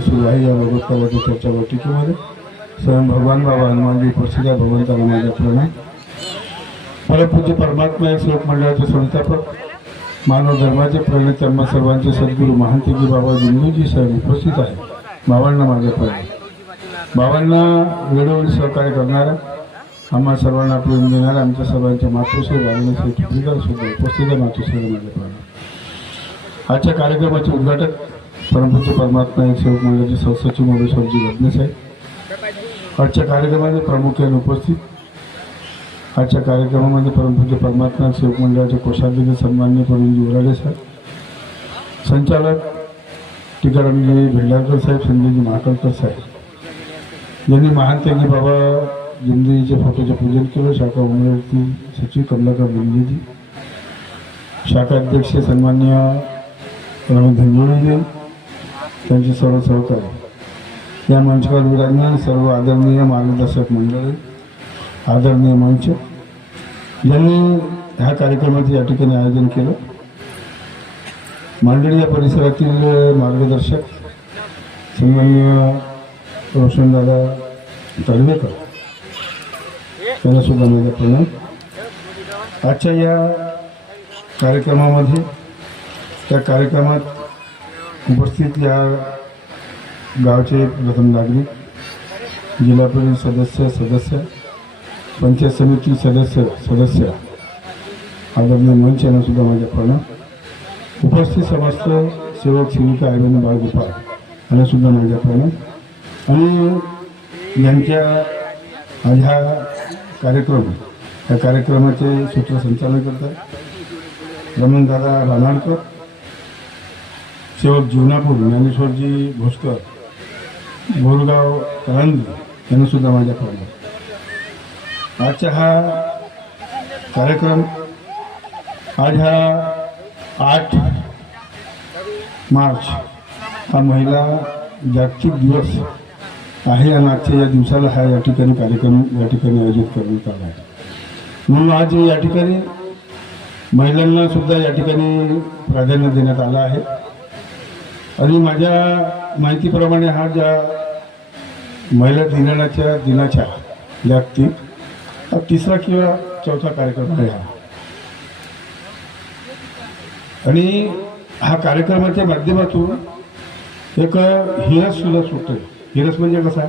ठिकाणी सुरू आहे या भगवत चर्चा बैठकीमध्ये स्वयं भगवान बाबा हनुमानजी उपस्थित आहे. भगवंताला माझा प्रणाम. परमपूज्य परमात्मा श्लोक मंडळाचे संस्थापक मानव धर्माचे प्रणेते आम्हा सर्वांचे सद्गुरू महांतेजी बाबा जिंदूजी साहेब उपस्थित आहे. बाबांना माझा प्रणाम. बाबांना वेळोवेळी सहकार्य करणारा आम्हा सर्वांना प्रेम देणारा आमच्या सर्वांच्या मातोश्री वारणेश्वरी ठिकाणी सुद्धा उपस्थित आहे. मातोश्रीला माझा प्रणाम. आजच्या कार्यक्रमाचे उद्घाटक परमपूज्य परमात्मा एक सेवक मंडळाचे सहसचिव मोरेश्वरजी लग्न साहेब आजच्या कार्यक्रमामध्ये प्रामुख्याने उपस्थित. आजच्या कार्यक्रमामध्ये परमपूज्य परमात्मा सेवक मंडळाचे कोषाध्यक्ष सन्माननीय प्रवीणजी उराडे साहेब, संचालक टीकारामजी भेंडारकर साहेब, संजयजी महाकलकर साहेब यांनी महांतेजी बाबा जिंदूजीचे फोटोचे पूजन केलं. शाखा उमेदवारी सचिव कमलाकर बिंदूजी, शाखा अध्यक्ष सन्मान्य रमेश धंजोळीजी, त्यांचे सर्व सहकारी, या मंचवर विराजमान सर्व आदरणीय मार्गदर्शक मंडळी, आदरणीय मंच ज्यांनी ह्या कार्यक्रमाचे या ठिकाणी आयोजन केलं. मंडळी या परिसरातील मार्गदर्शक सन्मान्य रोशनदादा तळवेकर त्यांना सुद्धा माझा प्रणाम. आजच्या या कार्यक्रमामध्ये त्या कार्यक्रमात उपस्थित या गावचे प्रथम नागरिक, जिल्हा परिषद सदस्य, पंचायत समिती सदस्य आदरणीय मंच यांना सुद्धा माझा प्रणाम. उपस्थित समस्त सेवक सेविका आई बहिणी बाळगोपाळ यांना सुद्धा माझा प्रणाम. आणि यांच्या ह्या या कार्यक्रमाचे सूत्रसंचालन करतात रमणदादा रानाडकर, सेवक जीवनापूर ज्ञानेश्वरजी भोसकर, बोरगाव करंदी यांना सुद्धा माझ्या प्रणाम. आजचा हा कार्यक्रम आज हा 8 मार्च हा महिला जागतिक दिवस आहे आणि आजच्या या दिवसाला हा या ठिकाणी कार्यक्रम या ठिकाणी आयोजित करण्यात आला आहे. म्हणून आज या ठिकाणी महिलांना सुद्धा या ठिकाणी प्राधान्य देण्यात आलं आहे. आणि माझ्या माहितीप्रमाणे हा ज्या महिला दिनाच्या जागतिक हा 3रा किंवा 4था कार्यक्रम आहे हा. आणि हा कार्यक्रमाच्या माध्यमातून एक हिरस सुद्धा सुटतो. हिरस म्हणजे कसा,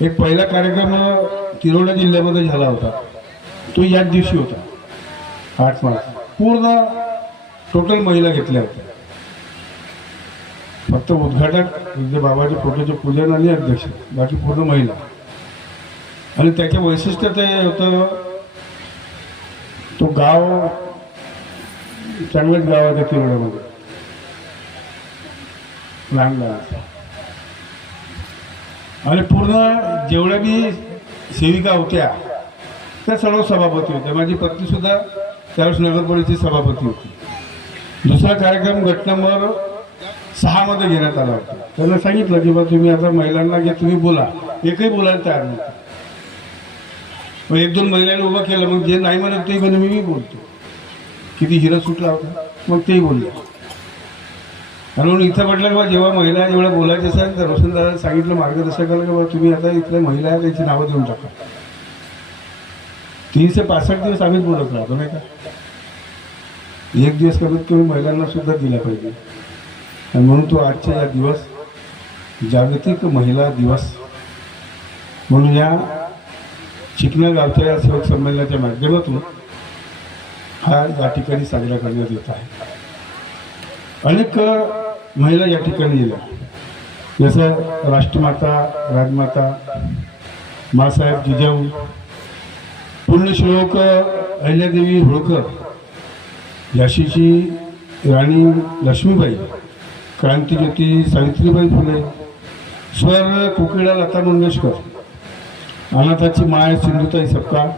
एक पहिला कार्यक्रम तिरोडा जिल्ह्यामध्ये झाला होता, तो याच दिवशी होता 8 मार्च. पूर्ण टोटल महिला घेतल्या होत्या. फक्त उद्घाटक म्हणजे बाबाच्या फोटोचे पूजन आणि अध्यक्ष, बाकी पूर्ण महिला. आणि त्याचे वैशिष्ट्य ते होतं, तो गाव चांगलंच गाव आहे त्या तिरोड्यामध्ये, लहान गाव. आणि पूर्ण जेवढ्या बी सेविका होत्या त्या सर्व सभापती होत्या. माझी पत्नीसुद्धा त्यावेळेस नगरपालिकेची सभापती होती. दुसरा कार्यक्रम गट नंबर 6 मध्ये घेण्यात आला होता. त्यांना सांगितलं की बा तुम्ही आता महिलांना घ्या, तुम्ही बोला. एकही बोलायला तयार नव्हतं. मग 1-2 महिलांनी उभं केलं. मग जे नाही म्हणत ते म्हणून मी बोलतो. किती हिरा सुटला होता. मग तेही बोलले. आणि म्हणून इथं म्हटलं की बा जेव्हा महिला जेवढ्या बोलायचे असेल तर रोशनदादांनी सांगितलं मार्गदर्शकाला की बा तुम्ही आता इथल्या महिला आहेत त्याची नावं देऊन टाका. 365 दिवस आम्हीच बोलत राहतो नाही का. एक दिवस कमीत कमी महिलांना सुद्धा दिला पाहिजे. आणि म्हणून तो आजचा या दिवस जागतिक महिला दिवस म्हणून या चिकना गावच्या या सेवक संमेलनाच्या माध्यमातून हा या ठिकाणी साजरा करण्यात येत आहे. अनेक महिला या ठिकाणी गेल्या, जसं राष्ट्रमाता, राजमाता, मासाहेब जिजाऊ, पुण्यश्लोक अहिल्यादेवी होळकर, झाशीची राणी लक्ष्मीबाई, क्रांतिज्योती सावित्रीबाई फुले, स्वर कोकिळा लता मंगेशकर, अनाथाची माय सिंधुताई सपकाळ,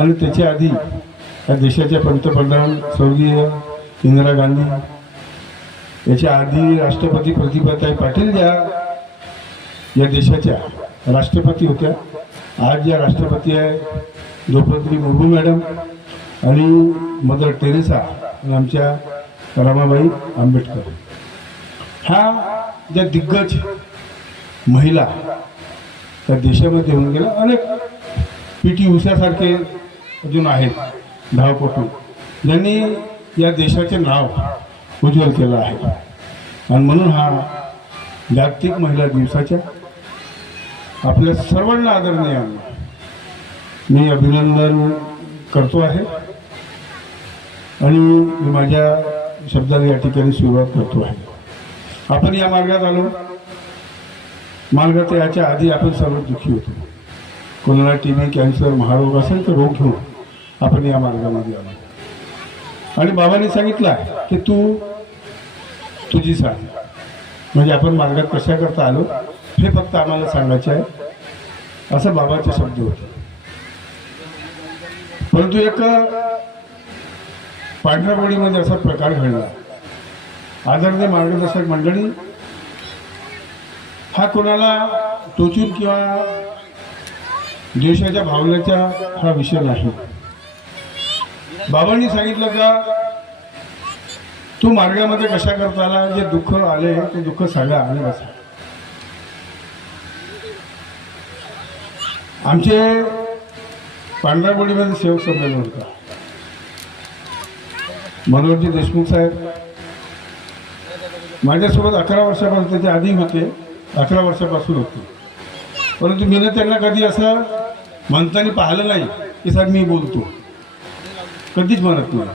आणि त्याच्या आधी या देशाच्या पंतप्रधान स्वर्गीय इंदिरा गांधी, याच्या आधी राष्ट्रपती प्रतिभाताई पाटील या देशाच्या राष्ट्रपती होत्या. आज या राष्ट्रपती आहे द्रौपदी मुर्मू मॅडम आणि मदर टेरेसा आणि आमच्या रमाबाई आंबेडकर. हा ज्या दिग्गज महिला त्या देशामध्ये होऊन गेल्या, अनेक PT उषासारखे अजून आहेत धावपटू, ज्यांनी या देशाचे नाव उज्ज्वल केलं आहे. आणि म्हणून हा जागतिक महिला दिवसाच्या आपल्या सर्वांना आदरणीय मी अभिनंदन करतो आहे आणि मी माझ्या शब्दाला या ठिकाणी सुरुवात करतो आहे. आपण या मार्गात आलो, मार्गात याच्या आधी आपण सर्व दुःखी होतो. कोणाला TB, कॅन्सर, महारोग असेल तर रोग घेऊन आपण या मार्गामध्ये आलो. आणि बाबांनी सांगितलं की तू तुझी सांग, म्हणजे आपण मार्गात कशा करता आलो हे फक्त आम्हाला सांगायचे आहे, असं बाबाचे शब्द होते. परंतु एक पांढरवडीमध्ये असा प्रकार घडला. आदरणीय मार्गदर्शक मंडळी, हा कोणाला टोचून किंवा देशाच्या भावनेचा हा विषय नाही. बाबांनी सांगितलं का तू मार्गामध्ये कशा करता आला, जे दुःख आले ते दुःख सांगा आणि बसा. आमचे पांढरवडीमध्ये सेवक संमेलन होता. मनोहरजी देशमुख साहेब माझ्यासोबत 11 वर्षापासून, त्याच्या आधी होते, 11 वर्षापासून होते. परंतु मी त्यांना कधी असं म्हणताना पाहिलं नाही की साहेब मी बोलतो, कधीच म्हणत नाही.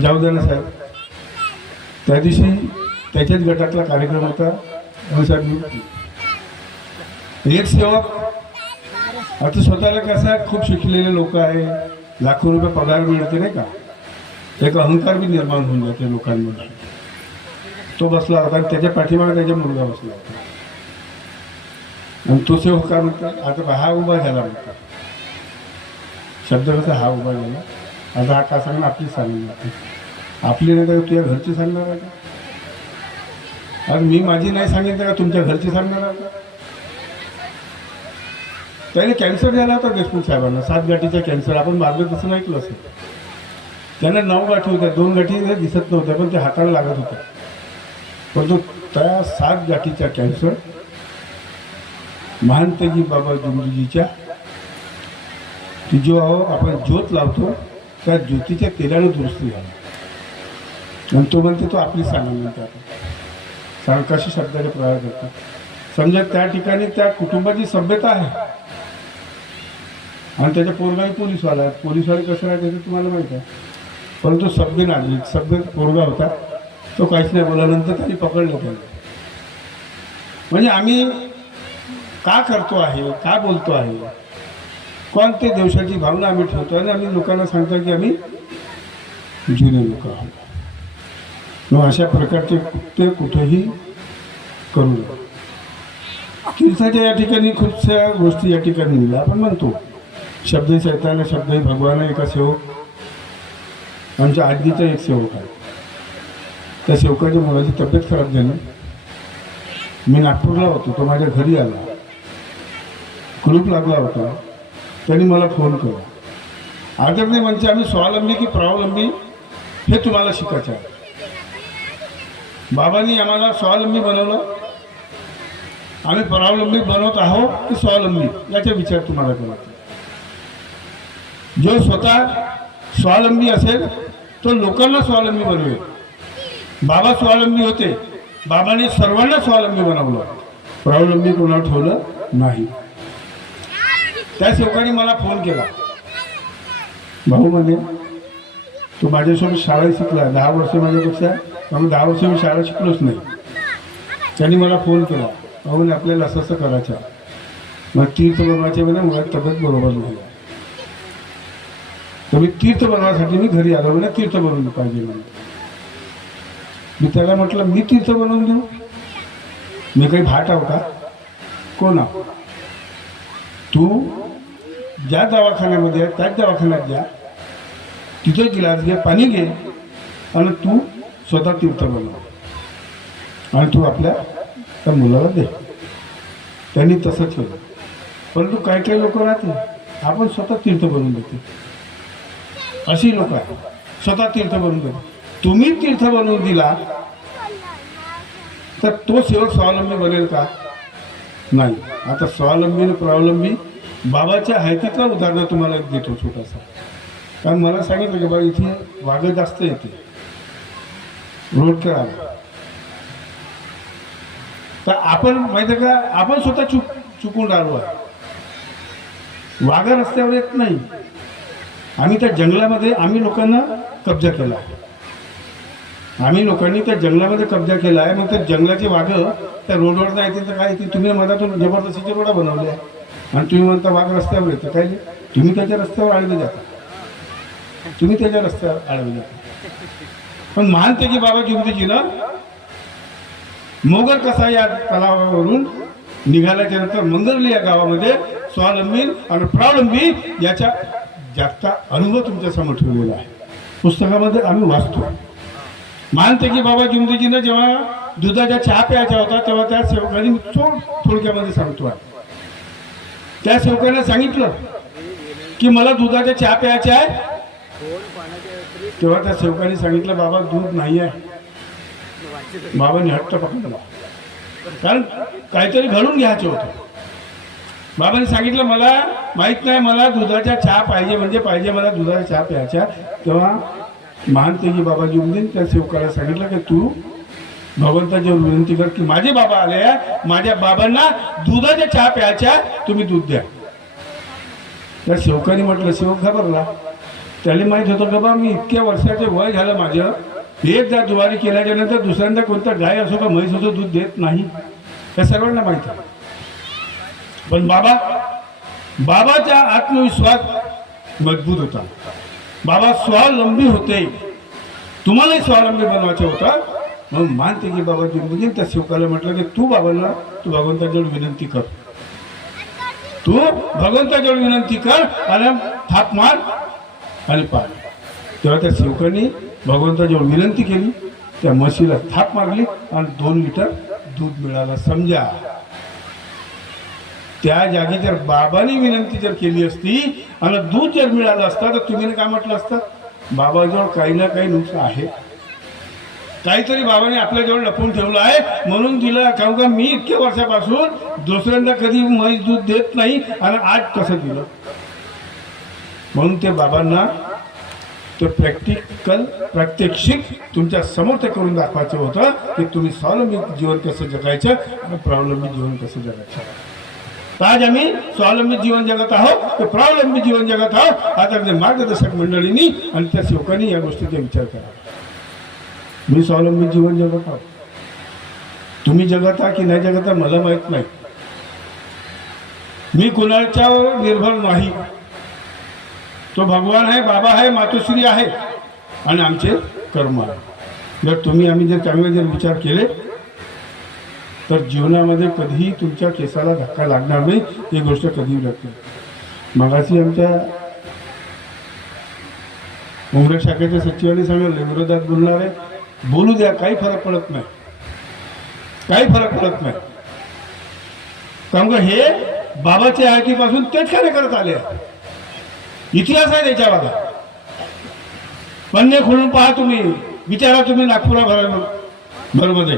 जाऊ द्या ना साहेब. त्या दिवशी त्याच्याच गटातला कार्यक्रम होता आणि साहेब एक सेवक, आता स्वतःला कसं आहे, खूप शिकलेले लोक आहे, लाखो रुपये पगार मिळते नाही का, एक अहंकार बी निर्माण होऊन जाते लोकांमध्ये. तो बसला होता आणि त्याच्या पाठीमागे त्याचा मुलगा बसला होता. आणि तो सेवक काय म्हणतात, आता हा उभा झाला म्हणतात. शब्द कसा हा उभा झाला, आता हा का सांगणार, आपली सांगणार, आपली नाही तर तुझ्या घरची सांगणार आहे का? आज मी माझी नाही सांगितलं का तुमच्या घरची सांगणार आहे का? त्याने कॅन्सर झाला होता देशमुख साहेबांना, 7 गाठीचा कॅन्सर. आपण मार्ग तसं ऐकलं असेल. त्यांना 9 गाठी होत्या, 2 गाठी दिसत नव्हत्या पण ते हाताला लागत होत्या. परंतु त्या 7 गाठीचा कॅन्सर महंतजी बाबा जुमजीच्या जो आपण ज्योत लावतो त्या ज्योतीच्या तेलाने दुरुस्ती झाला. आणि तो म्हणते तो आपली सांगा म्हणतात, सांग कशी शब्दाचे प्रहार करतात. समजा त्या ठिकाणी त्या कुटुंबाची सभ्यता आहे आणि त्याच्या पोरगाही पोलीसवाला आहे. पोलीसवाले कसं आहे त्याचं तुम्हाला माहीत आहे. परंतु सभ्य नागरिक, सभ्य पोरगा होता, तो काहीच नाही बोला. नंतर त्यांनी पकडलं त्याला. म्हणजे आम्ही का करतो आहे, का बोलतो आहे, कोणते देशाची भावना आम्ही ठेवतो आणि आम्ही लोकांना सांगतो की आम्ही जुने लोक आहोत. मग अशा प्रकारचे ते कुठेही करू नये. तीर्थाच्या या ठिकाणी खूपशा गोष्टी या ठिकाणी मिळाल्या. आपण म्हणतो शब्द शैताना शब्द भगवान. एका सेवक आमच्या आजीचा एक सेवक आहे, त्या सेवकाच्या मुलाची तब्येत खराब झाली. मी नागपूरला होतो, तो माझ्या घरी आला, कुलूप लागला होता. त्यांनी मला फोन केला, आदरणीय म्हणजे आम्ही स्वावलंबी की प्रावलंबी हे तुम्हाला शिकायचं आहे. बाबांनी आम्हाला स्वावलंबी बनवलं, आम्ही परावलंबी बनवत आहोत की स्वावलंबी याचा विचार तुम्हाला करायचा. जो स्वतः स्वावलंबी असेल तो लोकांना स्वावलंबी बनवेल. बाबा स्वावलंबी होते, बाबांनी सर्वांना स्वावलंबी बनवलं, प्रावलंबी कोणाला ठेवलं नाही. त्या सेवकाने मला फोन केला, भाऊ म्हणे तो माझ्यासोबत शाळा शिकला 10 वर्ष माझ्यापेक्षा, मग 10 वर्ष मी शाळा शिकलोच नाही. त्यांनी मला फोन केला, भाऊ आपल्याला असं असं करायचं, मग तीर्थ बनवायचे म्हणे, मला तब्येत बरोबर नाही. तर मी तीर्थ बनवायसाठी मी घरी आलो म्हणे, तीर्थ बनवलं पाहिजे म्हणे. मी त्याला म्हटलं मी तीर्थ बनवून देऊ, मी काही भाट आहो का, कोण आहो? तू ज्या दवाखान्यामध्ये आहे त्याच दवाखान्यात जा, तिथे गिलास घे, पाणी घे आणि तू स्वतः तीर्थ बनव आणि तू आपल्या त्या मुलाला दे. त्यांनी तसंच केलं. परंतु काही काही लोक राहते, आपण स्वतः तीर्थ बनवून देते. अशी लोक आहेत, स्वतः तीर्थ बनवून देते. तुम्ही तीर्थ बनवून दिला तर तो सेवक स्वावलंबी बनेल का? नाही. आता स्वावलंबी आणि प्रावलंबी बाबाच्या हायतीतलं उदाहरण तुम्हाला एक देतो छोटासा. कारण मला सांगितलं की बाबा इथे वाघ जास्त येते रोड करायला. तर आपण माहिती का आपण स्वतः चुकून राहिलो आहे. वाघ रस्त्यावर येत नाही. आम्ही त्या जंगलामध्ये आम्ही लोकांना कब्जा केला. आम्ही लोकांनी त्या जंगलामध्ये कब्जा केला आहे. मग त्या जंगलाचे वाघ त्या रोडवर नाही येते तर काय येते? तुम्ही मधातून जबरदस्तीचे रोडा बनवले आहे आणि तुम्ही म्हणता वाघ रस्त्यावर येतं. काय तुम्ही त्याच्या रस्त्यावर आडवे जाता. तुम्ही त्याच्या रस्त्यावर आडवे जाता. पण मानते की बाबा जिंदगीनं मोगर कसा या तलावावरून निघाल्याच्या नंतर मंगरली या गावामध्ये स्वावलंबी आणि प्रावलंबी याच्या जास्त अनुभव तुमच्या समोर ठेवलेला आहे. पुस्तकामध्ये आम्ही वाचतो. मानते की बाबा जिंदगीनं जेव्हा दुधाच्या चहा प्यायचा होता तेव्हा त्या सेवकाने थोडक्यामध्ये सांगतो आहे. त्या सेवकाने सांगितलं की मला दुधाच्या चहा प्यायचा आहे. तेव्हा त्या सेवकाने सांगितलं बाबा दूध नाही आहे. बाबांनी हट्ट पकडला कारण काहीतरी घालून घ्यायचं होतं. बाबांनी सांगितलं मला माहित नाही, मला दुधाचा चहा पाहिजे म्हणजे पाहिजे, मला दुधाचा चहा प्यायचा. तेव्हा महानतेजी बाबा जिवून त्या सेवकाला सांगितलं की तू भगवंताच्यावर विनंती कर की माझे बाबा आले आहे, माझ्या बाबांना दुधाचा चहा प्यायचा, तुम्ही दूध द्या. त्या सेवकाने म्हटलं. सेवक घाबरला. त्याला माहीत होतं का बा मी इतक्या वर्षाचे वय झालं माझं, एकदा दुवारी केल्याच्या नंतर दुसऱ्यांदा कोणता गाय असो का म्हैस असो दूध देत नाही. हे सर्वांना माहीत आहे. पण बाबाचा आत्मविश्वास मजबूत होता. बाबा स्वावलंबी होते. तुम्हालाही स्वावलंबी बनवायचं होतं. मग मानते की बाबा जिंदगी त्या सेवकाला म्हटलं की तू बाबांना तू भगवंताजवळ विनंती कर. तू भगवंताजवळ विनंती कर आणि थाप मार आणि पार. तेव्हा त्या सेवकाने भगवंताजवळ विनंती केली. त्या म्हशीला थाप मारली आणि 2 लिटर दूध मिळालं. समजा त्या जागी जर बाबांनी विनंती जर केली असती आणि दूध जर मिळालं असतं तर तुम्ही काय म्हटलं असतं? बाबाजवळ काही ना काही नुकसान आहे, काहीतरी बाबाने आपल्याजवळ लपवून ठेवलं आहे म्हणून दिलं. कारण का मी इतक्या वर्षापासून दुसऱ्यांदा कधी म्हैस दूध देत नाही आणि आज कसं दिलं? म्हणून ते बाबांना ते प्रात्यक्षिक तुमच्या समोर ते करून दाखवायचं होतं की तुम्ही स्वावलंबी जीवन कसं जगायचं आणि प्रावलंबी जीवन कसं जगायचं. आज आम्ही स्वावलंबी जीवन जगत आहोत की प्रावलंबी जीवन जगत आहोत. आता मार्गदर्शक मंडळींनी आणि त्या सेवकांनी या गोष्टीचा विचार करा. मी स्वावलंबी जीवन जगत आहोत. तुम्ही जगत आहात की नाही जगत आहे मला माहीत नाही. मी कुणाच्यावर निर्भर नाही. तो भगवान आहे, बाबा आहे, मातोश्री आहे आणि आमचे कर्म आहे. जर आम्ही जर चांगले जर विचार केले तर जीवनामध्ये कधीही तुमच्या केसाला धक्का लागणार नाही. ही गोष्ट कधीही लागते. मगाशी आमच्या उमरे शाखेच्या सचिवांनी सांगितलं विरोधात बोलणार आहे, बोलू द्या, काही फरक पडत नाही, काही फरक पडत नाही. कारण हे बाबाच्या आयतीपासून तेच कार्य करत आले. इतिहास आहे त्याच्या बघा. पन्ने खोलून पहा तुम्ही, विचारा तुम्ही नागपुराभरामध्ये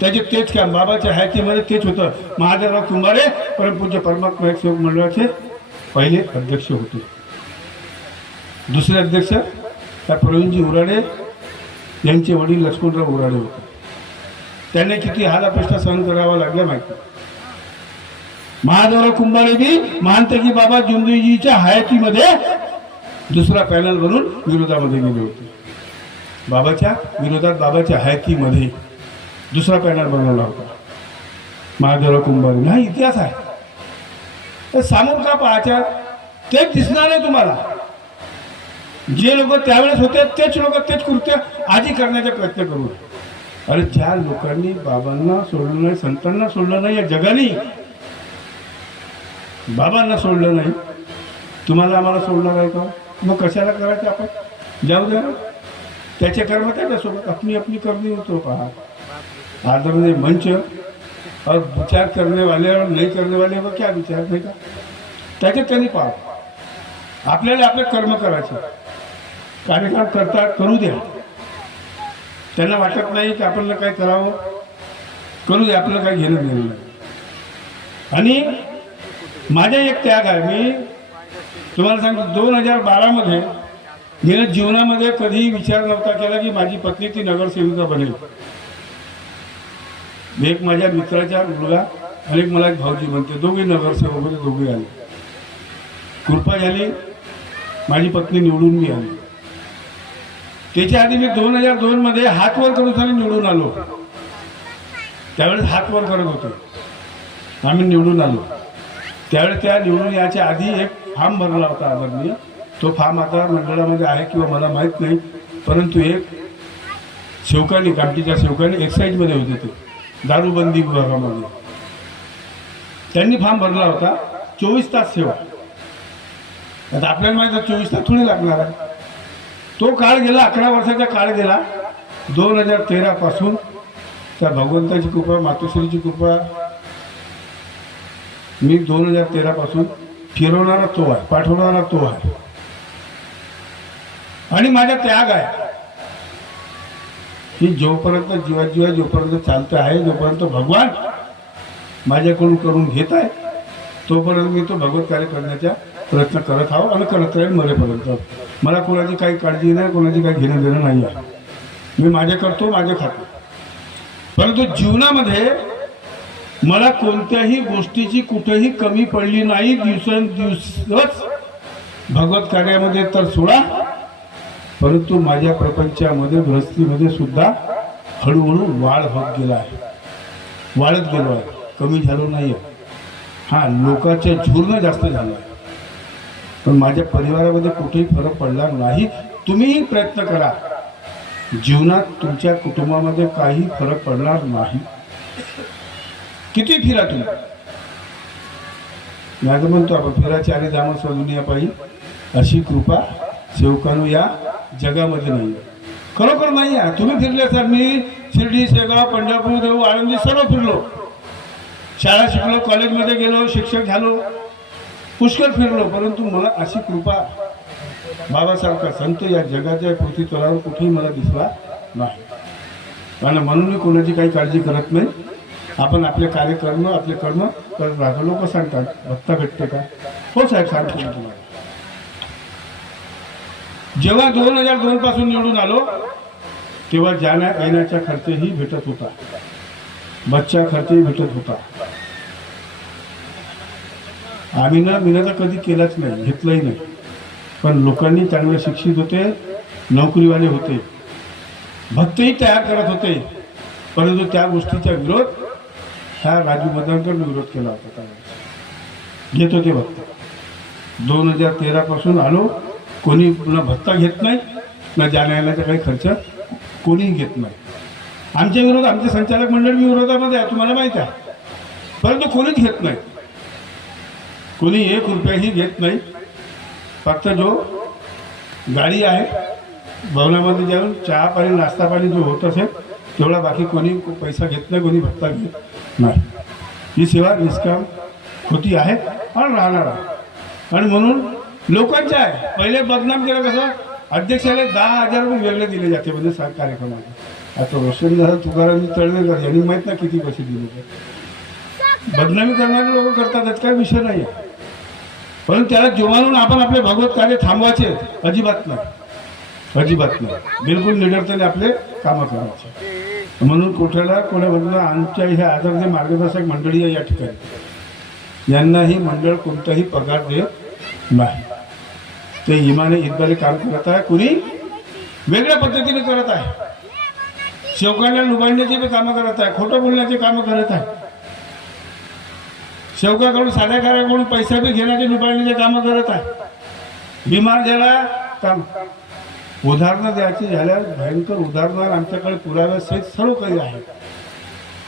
त्याचे तेच काम बाबाच्या हयातीमध्ये तेच होतं. महादेवराव कुंभारे परमपूज्य परमात्मा एक सेवक मंडळाचे पहिले अध्यक्ष होते. दुसरे अध्यक्ष त्या प्रवीणजी उराडे यांचे वडील लक्ष्मणराव उराडे होते. त्यांना किती हाल अपेष्टा सहन करावा लागल्या माहिती. महादेवराव कुंभारे बी मानते की बाबा जिंदगीच्या हयातीमध्ये दुसरा पॅनल बनून विरोधामध्ये गेले होते. बाबाच्या विरोधात बाबाच्या हयातीमध्ये दुसरा पॅनल बनवला होता महादेवराव कुंभारे. नाही इतिहास आहे. तर सामोर का पाहायच्या तेच दिसणार आहे तुम्हाला. जे लोक त्यावेळेस होते तेच लोक तेच कृत्य आधी करण्याचा प्रयत्न करू. अरे ज्या लोकांनी बाबांना सोडलं नाही, संतांना सोडलं नाही, या जगाने बाबांना सोडलं नाही, तुम्हाला आम्हाला सोडणार आहे का? मग कशाला करायचं आपण? जाऊ द्या, त्याचे कर्म त्याच्यासोबत अपनी अपनी करनी होतो. पहा आदरणीय मंच और विचार करने वाले और नहीं करने वाले वो क्या विचार नाही का? त्याच्यात त्यांनी पहा. आपल्याला आपले कर्म करायचे, कार्यक्रम करता करू द्या. त्यांना वाटत नाही की आपण काय करावं. करू दे, आपलं काही घेणं देणं नाही. आणि माझा एक त्याग आहे. मी तुम्हाला सांगतो 2012 गेल्या जीवनामध्ये कधीही विचार नव्हता केला की माझी पत्नी ती नगरसेविका बनेल. एक माझ्या मित्राचा मुलगा आणि एक मला एक भाऊजी म्हणते, दोघे नगरसेवक होते, दोघे आले. कृपा झाली, माझी पत्नी निवडून मी आली. त्याच्या आधी मी 2002 हात वर करून निवडून आलो. त्यावेळेस हात वर करत होतो, आम्ही निवडून आलो. त्यावेळेस त्या निवडून याच्या आधी एक फॉर्म भरला होता आदरणीय. तो फॉर्म आता मंडळामध्ये आहे किंवा मला माहीत नाही, परंतु एक सेवकांनी, कामठीच्या सेवकांनी एक्साईजमध्ये होते ते दारूबंदी विभागामध्ये, त्यांनी फॉर्म भरला होता. 24 तास सेवा. आता आपल्याला माहिती आहे 24 तास थोडी लागणार आहे. तो काळ गेला, 11 वर्षाचा काळ गेला. 2013 पासून त्या भगवंताची कृपा, मातोश्रीची कृपा, मी 2013 पासून फिरवणारा तो आहे, पाठवणारा तो आहे. आणि माझा त्याग आहे की जोपर्यंत जीवाजीवा जोपर्यंत चालतं आहे, जोपर्यंत भगवान माझ्याकडून करून घेत आहे, तोपर्यंत मी तो भगवत कार्य करण्याचा प्रयत्न करत आहो आणि करत राहील मरेपर्यंत. मला कोणाची काही काळजी नाही, कोणाची काही घेणं देणं नाही आहे. मी माझे करतो, माझे खातो. परंतु जीवनामध्ये मला कोणत्याही गोष्टीची कुठेही कमी पडली नाही. दिवसेंदिवस भगवत कार्यामध्ये तर सोडा, परंतु माझ्या प्रपंचामध्ये, गृहस्थीमध्ये सुद्धा हळूहळू वाढ होत गेला आहे, वाढत गेलो आहे, कमी झालो नाही आहे. हां, लोकांच्या झुरणं जास्त झालं आहे, पण माझ्या परिवारामध्ये कुठेही फरक पडला नाही. तुम्हीही प्रयत्न करा, जीवनात तुमच्या कुटुंबामध्ये काही फरक पडणार नाही. किती फिरा तुम्ही. मी आता म्हणतो आपण फिरा चारी धाम दुनिया पाहिजे, अशी कृपा सेवकांनो या जगामध्ये नाही, खरोखर नाही आहे. तुम्ही फिरले सर, मी शिर्डी, शेगाव, पंढरपूर, देऊ, आळंदी सर्व फिरलो. शाळा शिकलो, कॉलेजमध्ये गेलो, शिक्षक झालो, पुष्कळ फिरलो. परंतु मला अशी कृपा, बाबासारखा संत या जगाच्या पृथ्वी तलावर कुठेही मला दिसला नाही. आणि म्हणून मी कोणाची काही काळजी करत नाही. आपण आपले कार्य करणं, आपले कर्म करत राहतो. लोक सांगतात भत्ता भेटते का? हो साहेब, सांगतो तुम्हाला. जेव्हा 2002 पासून निवडून आलो, तेव्हा जाण्या येण्याचा खर्चही भेटत होता, बच्चा खर्चही भेटत होता. आम्ही तर कधी केलाच नाही, घेतलंही नाही. पण लोकांनी चांगले शिक्षित होते, नोकरीवाले होते, भक्तही तयार करत होते. परंतु त्या गोष्टीचा विरोध ह्या राजू बदनकर विरोध केला होता. त्यावेळेस घेत होते भक्त. 2013 पासून आलो, कोणी पुन्हा भत्ता घेत नाही, ना जाण्या येण्याचा काही खर्च कोणीही घेत नाही. आमच्या विरोध, आमचे संचालक मंडळ विरोधामध्ये आहे, तुम्हाला माहीत आहे. परंतु कोणीच घेत नाही, कोणी 1 रुपयाही घेत नाही. फक्त जो गाडी आहे भवनामध्ये जाऊन चहा पाणी, नाश्ता पाणी जो होत असेल तेवढा, बाकी कोणी पैसा घेत नाही, कोणी भत्ता घेत नाही. ही सेवा निष्काम होती आहे आणि राहणार आहे. आणि म्हणून लोकांच्या आहे. पहिले बदनाम केलं कसं, अध्यक्षाला 10,000 रुपये वेगळे दिले जाते म्हणजे कार्यक्रमाला. आता रोशनदादा तुकाराम तळवेकर यांनी माहीत ना किती पैसे दिले. बदनामी करणारे लोक करतात, त्यात काही विषय नाही आहे. परंतु त्याला जुमानून आपण आपले भगवत कार्य थांबवायचे अजिबात नाही, अजिबात नाही. बिलकुल निडरतेने आपले कामं करायचे. म्हणून कुठेला कोणाबद्दल आमच्या ह्या आदरणीय मार्गदर्शक मंडळी आहे या ठिकाणी, यांनाही मंडळ कोणताही पगार देत नाही. ते इमाने इतबारे काम करत आहे, कुणी वेगळ्या पद्धतीने करत आहे. सेवकांना लुबाडण्याचे बी कामं करत आहे, खोटं बोलण्याचे कामं करत आहे. सेवकाकडून, साध्या कार्याकडून पैसा बी घेण्याचे, लुबाडण्याचे कामं करत आहे. बिमार झाला काम, उदाहरणं द्यायची झाल्यास भयंकर उदाहरणं आमच्याकडे पुरावे सहित सर्व काही आहे.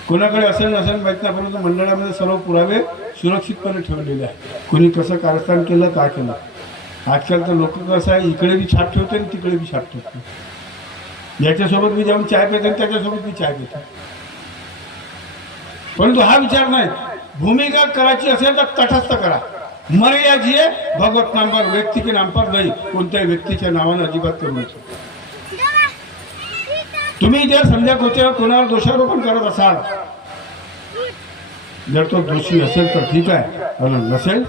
कोणाकडे असेल नसेल माहीत नाही, परंतु मंडळामध्ये सर्व पुरावे सुरक्षितपणे ठेवलेले आहे. कोणी कसं कारस्थान केलं, काय केलं. आजकाल तर लोक कसं आहे, इकडे बी छाप ठेवते आणि तिकडे बी छाप ठेवते. याच्यासोबत मी जाऊन चाय पिते, त्याच्यासोबत मी चाय पिते. परंतु हा विचार नाही, भूमिका करायची असेल तर तटस्थ करा. मर्यादा है भगवत नाम पर, व्यक्ति के नाम पर नहीं. कोणत्याही व्यक्तीच्या नावाने अजिबात करू नका. तुम्ही जर समजा कोणावर दोषारोपण करत असाल जर तो दोषी असेल तर ठीक आहे, आणि नसेल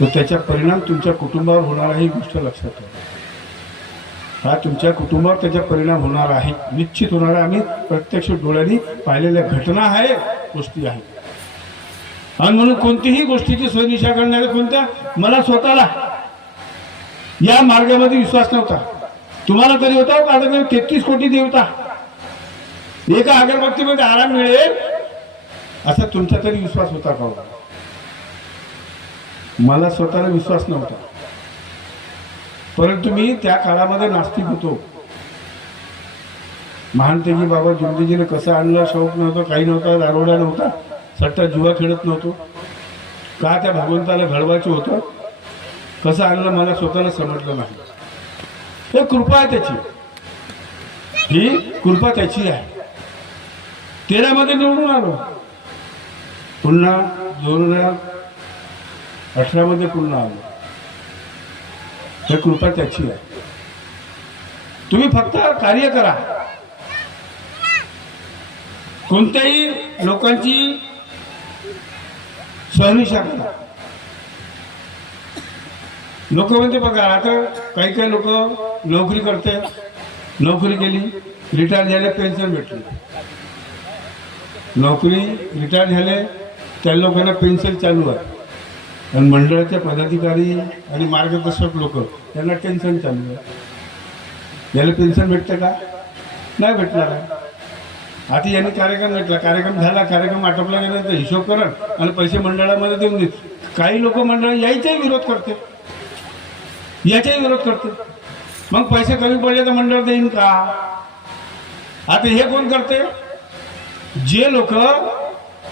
तर त्याचा परिणाम तुमच्या कुटुंबावर होणार आहे, ही गोष्ट लक्षात ठेवा. हा तुमच्या कुटुंबावर त्याचा परिणाम होणार आहे, निश्चित होणार आहे. आम्ही प्रत्यक्ष डोळ्यांनी पाहिलेल्या घटना आहे, गोष्टी आहेत. आणि म्हणून कोणतीही गोष्टीची स्वनिशा करणारे कोणत्या, मला स्वतःला या मार्गामध्ये विश्वास नव्हता. तुम्हाला तरी होता का? 33 कोटी देवता एका अगरबत्तीमध्ये आराम मिळेल असा तुमचा तरी विश्वास होता का? मला स्वतःला विश्वास नव्हता, परंतु मी त्या काळामध्ये नास्तिक होतो. महानतेजी बाबा जोगजीने कसं आणलं, शौक नव्हतं, काही नव्हता, दारोडा नव्हता, सट्टा जुवा खेळत नव्हतो. का त्या भगवंताला घडवायचं होतं, कसं आणलं मला स्वतःला समजलं नाही. हे कृपा आहे त्याची, ही कृपा त्याची आहे. 13 मध्ये निवडून आलो, पुन्हा 2018 मध्ये पुन्हा आलो. हे कृपा त्याची आहे. तुम्ही फक्त कार्य करा. कोणत्याही लोकांची सहनिशा करा. लोक म्हणते बघा, आता काही काही लोक नोकरी करते, नोकरी केली, रिटायर झाले, पेन्शन भेटली. नोकरी रिटायर झाले त्या लोकांना पेन्शन चालू आहे, आणि मंडळाचे पदाधिकारी आणि मार्गदर्शक लोक त्यांना टेन्शन चालू आहे. याला पेन्शन भेटते का? नाही भेटणार आहे. आता यांनी कार्यक्रम घेतला, कार्यक्रम झाला, कार्यक्रम आटोपला गेल्यानंतर हिशोब करा आणि पैसे मंडळामध्ये देऊन देत. काही लोक मंडळ यायचाही विरोध करते, याचाही विरोध करते. मग पैसे कमी पडले तर मंडळ देईन का? आता हे कोण करते? जे लोक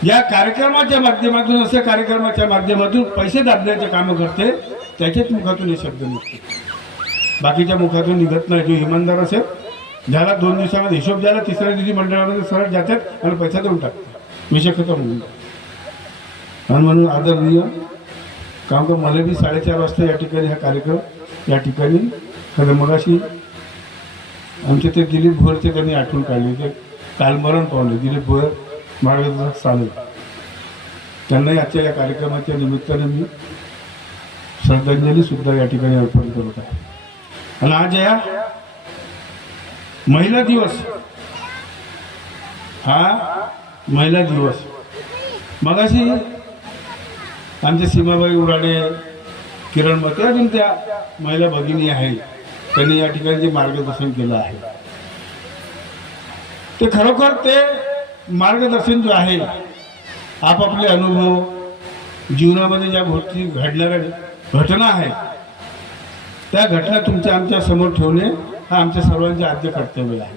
या कार्यक्रमाच्या माध्यमातून, अशा कार्यक्रमाच्या माध्यमातून पैसे दाबण्याचे कामं करते, त्याच्याच मुखातून हे शब्द निघते, बाकीच्या मुखातून निघत नाही. जो इमानदार असेल, झाला 2 दिवसामध्ये हिशोब झाला, 3ऱ्या दिवशी मंडळामध्ये सरळ जातात आणि पैसा देऊन टाकतात, विषय खतम होऊन. आणि म्हणून आदरणीय काम का मला बी 4:30 वाजता या ठिकाणी हा कार्यक्रम, या ठिकाणी खरं मगाशी आमचे ते दिलीप भोरचे त्यांनी आठवण काढली. ते कालमरण पावले दिलीप भोर मार्गदर्शक चालू, त्यांनाही आजच्या या कार्यक्रमाच्या निमित्ताने मी श्रद्धांजली सुद्धा या ठिकाणी अर्पण करत आहे. आणि आज या महिला दिवस, हा महिला दिवस, मगाशी आमचे सीमाबाई उराडे, किरण मते, अजून त्या महिला भगिनी आहे, त्यांनी या ठिकाणी जे मार्गदर्शन केलं आहे, ते खरोखर ते मार्गदर्शन जो आहे, आपापले अनुभव, जीवनामध्ये ज्या गोष्टी घडणाऱ्या घटना आहेत, त्या घटना तुमच्या आमच्या समोर ठेवणे हा आमच्या सर्वांचे आद्य कर्तव्य आहे.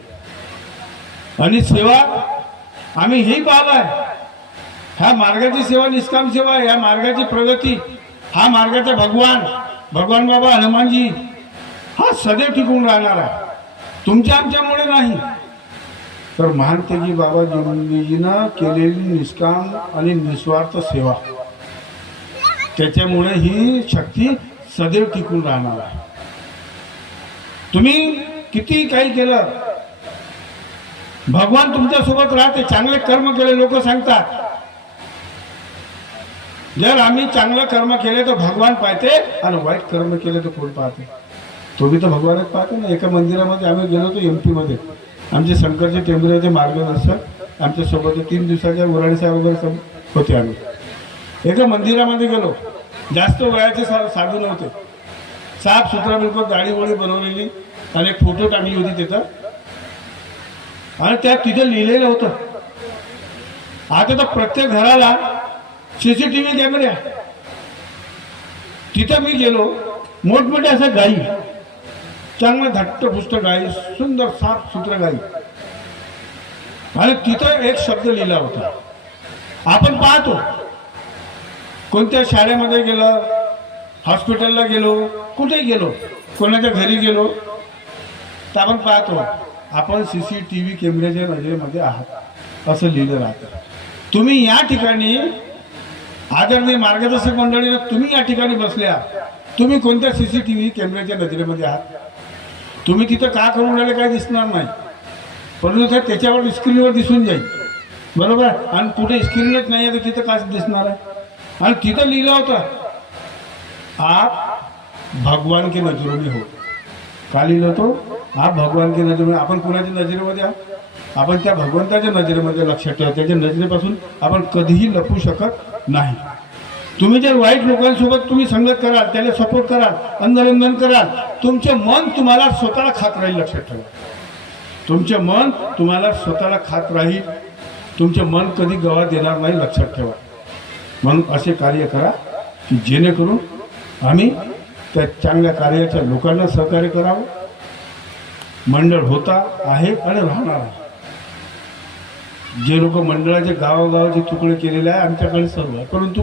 आणि सेवा आम्ही ही पाहत आहे, ह्या मार्गाची सेवा निष्काम सेवा आहे. ह्या मार्गाची प्रगती, हा मार्गाचा भगवान बाबा हनुमानजी हा सदैव टिकून राहणार आहे, तुमच्या आमच्यामुळे नाही. तर महानतेजी बाबा जोगजीनं केलेली निष्काम आणि निस्वार्थ सेवा, त्याच्यामुळे ही शक्ती सदैव टिकून राहणार आहे. तुम्ही किती काही केलं, भगवान तुमच्यासोबत राहते. चांगले कर्म केले, लोक सांगतात, जर आम्ही चांगलं कर्म केले तर भगवान पाहते, आणि वाईट कर्म केले तर कोण पाहते? तो बी तर भगवानच पाहते ना. एका मंदिरामध्ये आम्ही गेलो होतो MP मध्ये, आमचे शंकरचे टेंबरेचे मार्गदर्शक आमच्यासोबत 3 दिवसाच्या उराडी साहेब वगैरे सब होते. आम्ही एका मंदिरामध्ये गेलो, जास्त वयाचे साधू नव्हते, साफ सुथरा बिलकुल दाढी वळी बनवलेली, आणि एक फोटो टाकली होती तिथं, आणि त्या तिथे लिहिलेलं होतं, आता तर प्रत्येक घराला CCTV कॅमेरे आहे. तिथं मी गेलो, मोठमोठ्या अशा गाई, चांगलं धट्टपुष्ट गाई, सुंदर साफ सुथरा गाई, आणि तिथं एक शब्द लिहिला होता. आपण पाहतो, कोणत्या शाळेमध्ये गेलं, हॉस्पिटलला गेलो, कुठेही गेलो, कोणाच्या घरी गेलो, तर आपण पाहतो आपण CCTV कॅमेऱ्याच्या नजरेमध्ये आहात असं लिहिलं राहतं. तुम्ही या ठिकाणी आदरणीय मार्गदर्शक मंडळीने, तुम्ही या ठिकाणी बसल्या, तुम्ही कोणत्या CCTV कॅमेऱ्याच्या नजरेमध्ये आहात? तुम्ही तिथं का करून राहिले काही दिसणार नाही, परंतु त्याच्यावर स्क्रीनवर दिसून जाईल. बरोबर आहे. आणि कुठे स्क्रीनच नाही आहे तर तिथं काय दिसणार आहे. आणि तिथं लिहिलं होतं आप भगवान के नजरों में हो. का लिहिलं होतं? आप भगवान के नजरों में. आपण कुणाच्या नजरेमध्ये आहोत? आपण त्या भगवंताच्या नजरेमध्ये लक्षात ठेवा. त्याच्या नजरेपासून आपण कधीही लपू शकत नाही. तुम्ही जर वाईट लोकांसोबत तुम्ही संगत कराल, त्याला सपोर्ट कराल, अंधरंधन कराल, तुमचे मन तुम्हाला स्वतःला खात राहील. लक्षात ठेवा, तुमचे मन तुम्हाला स्वतःला खात राहील. तुमचे मन कधी गवा देणार नाही. लक्षात ठेवा. म्हणून असे कार्य करा की जेणेकरून आम्ही त्या चांगल्या कार्याच्या लोकांना सहकार्य करावं. मंडळ होता आहे आणि राहणार आहे. जे लोक मंडळाचे गावागावाचे तुकडे केलेले आहे आमच्याकडे सर्व आहे, परंतु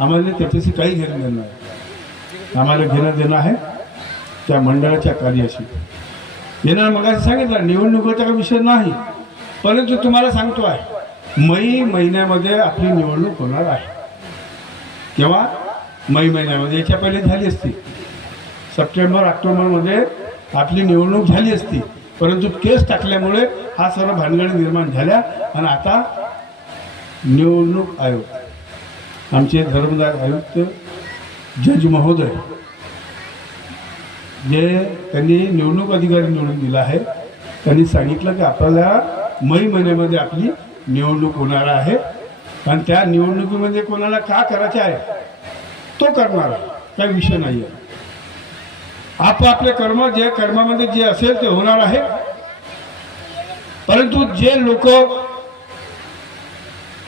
आम्हाला त्याच्याशी काही घेणं देणं नाही. आम्हाला घेणं देणं आहे त्या मंडळाच्या कार्याशी. येणार मग सांगितलं निवडणुकीचा काही विषय नाही, परंतु तुम्हाला सांगतो आहे मे महिन्यामध्ये आपली निवडणूक होणार आहे. केव्हा? मे महिन्यामध्ये. याच्या पहिले झाली असती, सप्टेंबर ऑक्टोबरमध्ये आपली निवडणूक झाली असती, परंतु केस टाकल्यामुळे हा सर्व भानगडी निर्माण झाल्या. आणि आता निवडणूक आयोग, आमचे धर्मदाय आयुक्त जज महोदय जे त्यांनी निवडणूक अधिकारी निवडून दिला आहे, त्यांनी सांगितलं की आपल्याला मे महिन्यामध्ये आपली निवडणूक होणार आहे. आणि त्या निवडणुकीमध्ये कोणाला का करायचे आहे तो करणार आहे, काही विषय नाही आहे. आपापले कर्म जे कर्मामध्ये जे असेल ते होणार आहे. परंतु जे लोक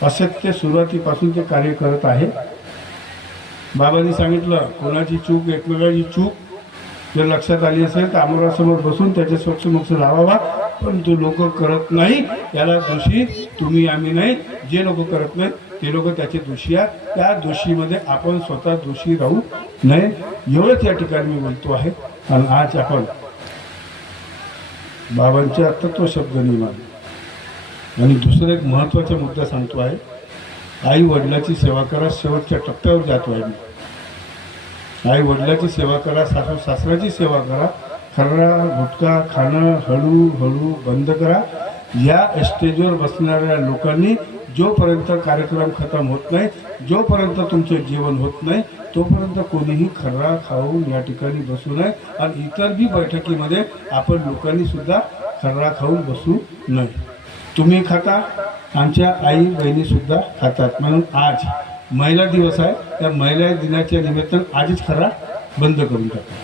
असत्य सुरुवातीपासून ते कार्य करत आहे, बाबांनी सांगितलं कोणाची चूक एकमेकाची चूक जर लक्षात आली असेल तर आमोरासमोर बसून त्याचे सोक्ष लावावा. परंतु लोक करत नाही, याला दोषी तुम्ही आम्ही नाही. जे लोक करत नाहीत ते लोक त्याचे दोषी आहेत. त्या दोषीमध्ये आपण स्वतः दोषी राहू नये, एवढंच या ठिकाणी मी बोलतो आहे. आणि आज आपण बाबांच्या तत्व शब्द नियमान आणि दुसरा एक महत्त्वाचा मुद्दा सांगतो आहे. आई वडिलाची सेवा करा. शेवटच्या टप्प्यावर जातो आहे मी. आई वडिलाची सेवा करा, सासू सासऱ्याची सेवा करा. खर्रा गुटखा खाणं हळूहळू बंद करा. या स्टेजवर बसणाऱ्या लोकांनी जोपर्यंत कार्यक्रम खतम होत नाही, जोपर्यंत तुमचे जेवण होत नाही, तोपर्यंत कोणीही खर्रा खाऊन या ठिकाणी बसू नये. आणि इतर बी बैठकीमध्ये आपण लोकांनी सुद्धा खर्रा खाऊन बसू नये. तुम्ही खाता, आमच्या आई बहिणीसुद्धा खातात. म्हणून आज महिला दिवस आहे, त्या महिला दिनाच्या निमित्तानं आजच खर्रा बंद करून टाका.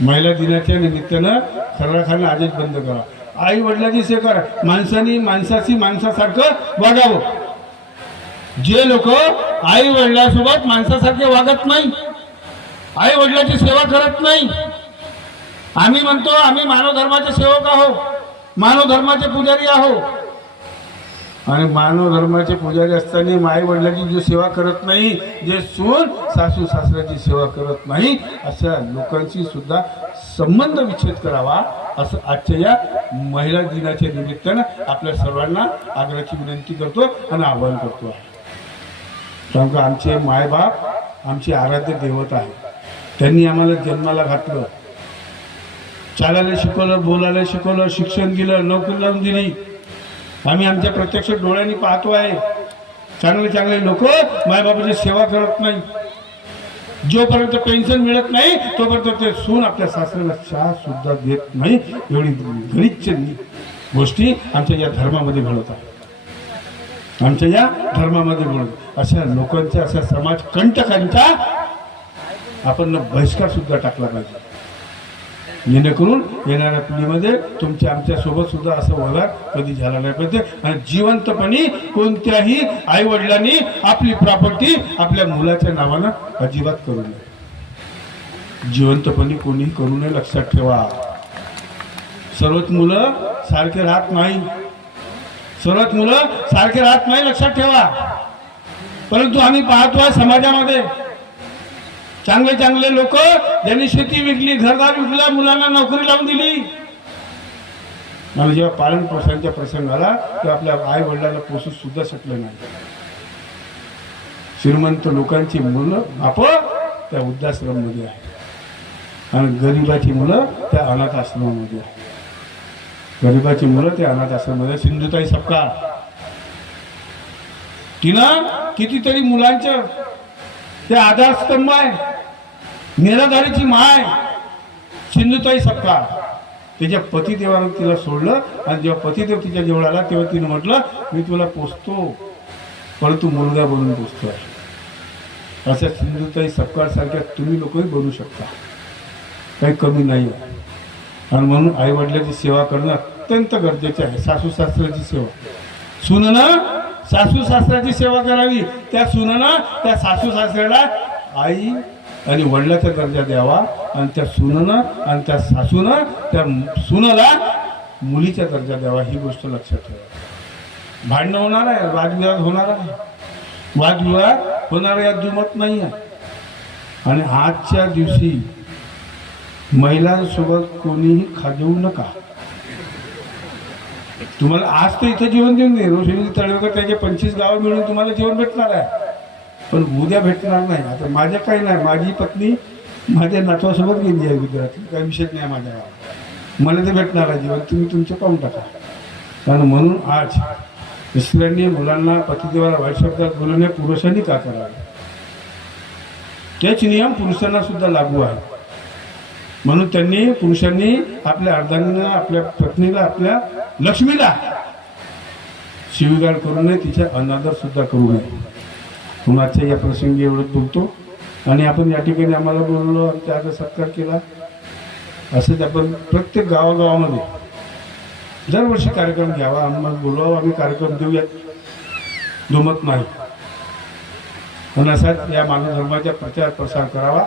महिला दिनाच्या निमित्तानं खर्रा खाणं आजच बंद करा. आई वडिलांची सेवा करा. माणसानी माणसाशी माणसासारखं वागावं. जे लोक आई वडिलांसोबत माणसासारखे वागत नाही, आई वडिलांची सेवा करत नाही, आम्ही म्हणतो आम्ही मानव धर्माचे सेवक आहो, मानव धर्माचे पुजारी आहो. आणि मानव धर्माचे पुजारी असताना आई वडिलांची जी सेवा करत नाही, जे सून सासू सासऱ्याची सेवा करत नाही, अशा लोकांशी सुद्धा संबंध विच्छेद करावा, असं आजच्या या महिला दिनाच्या निमित्तानं आपल्या सर्वांना आग्रहाची विनंती करतो आणि आवाहन करतो आहे. कारण आमचे मायबाप आमचे आराध्य दैवत आहे. त्यांनी आम्हाला जन्माला घातलं, चालायला शिकवलं, बोलायला शिकवलं, शिक्षण दिलं, नोकरी लावून दिली. आम्ही आमच्या प्रत्यक्ष डोळ्यांनी पाहतो आहे. चांगले चांगले लोक मायबापाची सेवा करत नाही. जोपर्यंत पेन्शन मिळत नाही तोपर्यंत ते सून आपल्या सासऱ्याला चहा सुद्धा देत नाही. एवढी गलिच्छ गोष्टी आमच्या या धर्मामध्ये घडत आहेत. आमच्या या धर्मामध्ये घडत अशा लोकांच्या, अशा समाज कंटकांचा आपण बहिष्कार सुद्धा टाकला पाहिजे, जेणेकरून येणाऱ्या पिढीमध्ये तुमच्या आमच्या सोबत सुद्धा असं व्यवहार कधी झाला नाही पाहिजे. आणि जिवंतपणी कोणत्याही आई वडिलांनी आपली प्रॉपर्टी आपल्या मुलाच्या नावानं अजिबात करू नये. जिवंतपणी कोणीही करू नये, लक्षात ठेवा. सर्वच मुलं सारखे राहत नाही, सर्वच मुलं सारखे राहत नाही, लक्षात ठेवा. परंतु आम्ही पाहतोय समाजामध्ये चांगले चांगले लोक ज्यांनी शेती विकली, घरदार विकला, मुलांना नोकरी लावून दिली. आणि जेव्हा पालन पोषणाच्या प्रसंग आला तेव्हा आपल्या आई वडिलांना पोसू सुद्धा शकलं नाही. श्रीमंत लोकांची मुलं बाप त्या वृद्धाश्रममध्ये आहे आणि गरिबाची मुलं त्या अनाथ आश्रमामध्ये आहे. गरिबाची मुलं त्या अनाथ आश्रमामध्ये. सिंधुताई सपकाळ तिनं कितीतरी मुलांच्या ते आधारस्तंभ आहे, निराधारीची माय सिंधुताई सपकाळ. तिच्या पतिदेवानं तिला सोडलं आणि जेव्हा पतिदेव तिच्या जवळ आला तेव्हा तिने म्हटलं मी तुला पोचतो, परंतु मुलगा बनून पोचतोय. अशा सिंधुताई सपकाळ सारख्या तुम्ही लोकही बनू शकता, काही कमी नाही आहे. आणि म्हणून आई वडिलांची सेवा करणं अत्यंत गरजेचे आहे. सासू सासऱ्याची सेवा, सुननं सासू सासऱ्याची सेवा करावी. त्या सुननं त्या सासू सासऱ्याला आई आणि वडिलाचा दर्जा द्यावा आणि त्या सुननं आणि त्या सासूनं त्या सुनाला मुलीचा दर्जा द्यावा. ही गोष्ट लक्षात ठेवा. भांडणं होणार आहे, वादविवाद होणार आहे, वादविवाद होणार यात दुमत नाही आहे. आणि आजच्या दिवशी महिलांसोबत कोणीही खाजवू नका. तुम्हाला आज तर इथं जेवण देऊन दे, रोशनी तळेकर त्याचे 25 गावं मिळून तुम्हाला जेवण भेटणार आहे, पण उद्या भेटणार नाही. आता माझ्या काही नाही, माझी पत्नी माझ्या नातवासोबत गेली आहे गुजरात, काही विषय नाही माझ्या गावात, मला ते भेटणार आहे जेवण, तुम्ही तुमचं पाहून टाका. कारण म्हणून आज स्त्रियांनी मुलांना पतिदेवाला वाईट शब्दात बोलवणे पुरुषांनी का करावे, तेच नियम पुरुषांना सुद्धा लागू आहे. म्हणून त्यांनी पुरुषांनी आपल्या अर्धांगीला, आपल्या पत्नीला, आपल्या लक्ष्मीला शिवीगाळ करू नये, तिचा अनादर सुद्धा करू नये. कुणाच्या या प्रसंगी एवढंच बोलतो. आणि आपण या ठिकाणी आम्हाला बोललो, आमच्या आदर सत्कार केला. असंच आपण प्रत्येक गावागावामध्ये दरवर्षी कार्यक्रम घ्यावा, आम्हाला बोलवावं, आम्ही कार्यक्रम देऊयात, दुमत नाही. आणि असाच या मानव धर्माचा प्रचार प्रसार करावा.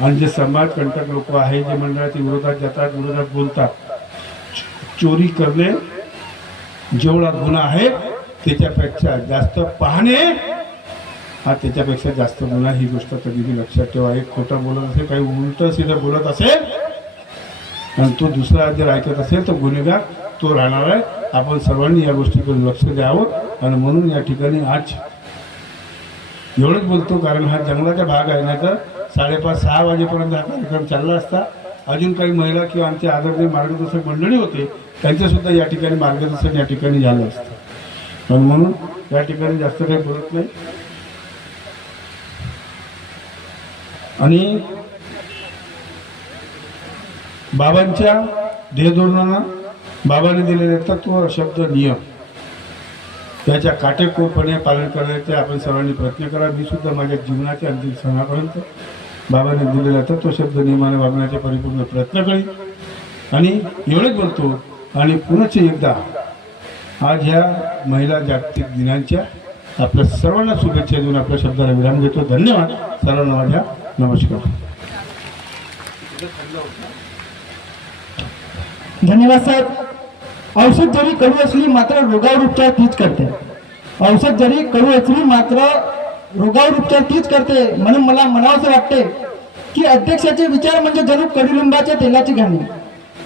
आणि जे समाजकंटक लोक आहे, जे मंडळाच्या विरोधात जातात, विरोधात बोलतात, चोरी करणे जेवढा गुन्हा आहे त्याच्यापेक्षा जास्त पाहणे हा त्याच्यापेक्षा जास्त गुन्हा. ही गोष्ट कधीही लक्षात ठेवा. एक खोटं बोलत असेल, काही उलट सीधं बोलत असेल आणि तो दुसरा जर ऐकत असेल तर गुन्हेगार तो राहणार आहे. आपण सर्वांनी या गोष्टीकडे लक्ष द्यावं. आणि म्हणून या ठिकाणी आज एवढंच बोलतो, कारण हा जंगलाचा भाग आहे, नाही तर 5:30-6 वाजेपर्यंत हा कार्यक्रम चालला असता. अजून काही महिला किंवा आमचे आदरणीय मार्गदर्शक मंडळी होते, त्यांचंसुद्धा या ठिकाणी मार्गदर्शन या ठिकाणी झालं असतं. पण म्हणून या ठिकाणी जास्त काही बोलत नाही. आणि बाबांच्या ध्येयधोरणांना, बाबांनी दिलेले तत्व, शब्द, नियम त्याच्या काटेकोरपणे पालन करण्याचे आपण सर्वांनी प्रयत्न करा. मी सुद्धा माझ्या जीवनाच्या अंतिम क्षणापर्यंत बाबांनी दिलेला तत्व, शब्द, नियमाने वागण्याचे परिपूर्ण प्रयत्न करीन. आणि एवढंच बोलतो. आणि पुनश्च एकदा आज ह्या महिला जागतिक दिनांच्या आपल्या सर्वांना शुभेच्छा देऊन आपल्या शब्दाला विराम घेतो. धन्यवाद सर्वांना. माझ्या नमस्कार. धन्यवाद साहेब. औषध जरी कडू असली मात्र रोगावर उपचार तीच करते. औषध जरी कडू असली मात्र रोगावर उपचार तीच करते. म्हणून मला म्हणावंसं वाटते की अध्यक्षाचे विचार म्हणजे जणू कडुलिंबाच्या तेलाची घाणी.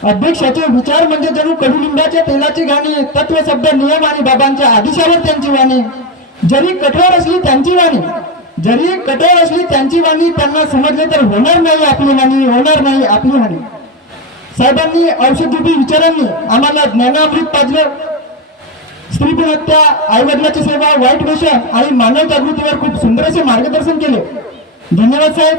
अध्यक्षाचे विचार म्हणजे जणू कडुलिंबाच्या तेलाची घाणी. तत्व, शब्द, नियम आणि बाबांच्या आदेशावर त्यांची वाणी. जरी कठोर असली त्यांची वाणी, जरी कठोर असली त्यांची वाणी, त्यांना समजले तर होणार नाही आपली हानी, होणार नाही आपली हानी. साहेबांनी औषधरूपी विचारांनी आम्हाला ज्ञानामृत पाजलं. स्त्रीभ्रूण हत्या, आईवडिलाची सेवा, वाईट व्यसन आणि मानव जागृतीवर खूप सुंदर असे मार्गदर्शन केले. धन्यवाद साहेब.